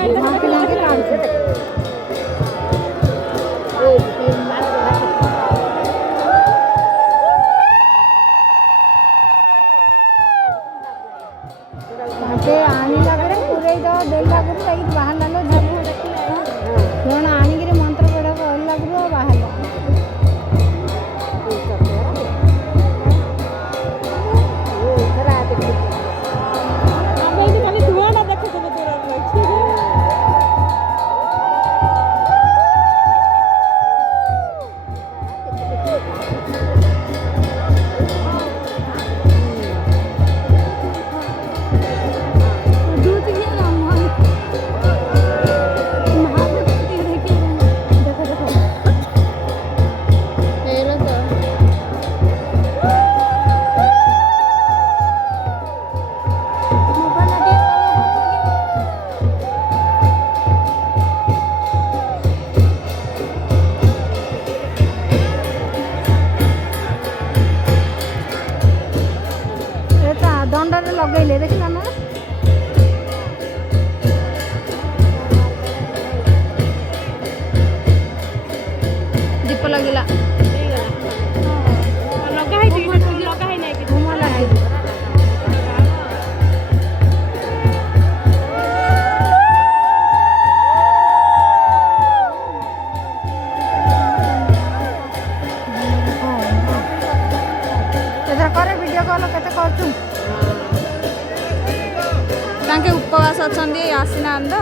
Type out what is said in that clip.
झाँकी झाँकी काढते ते आनिला करे पुरे देला गुरु जाई बाहर लालो जण आनिकरी मंत्र पढ़ा कहला गुरु बाहर दंडे लगेले देखला ना दीप लगेला करे वीडियो कॉल केते करछु तांके उपवास अछंदी आसीना आंदो।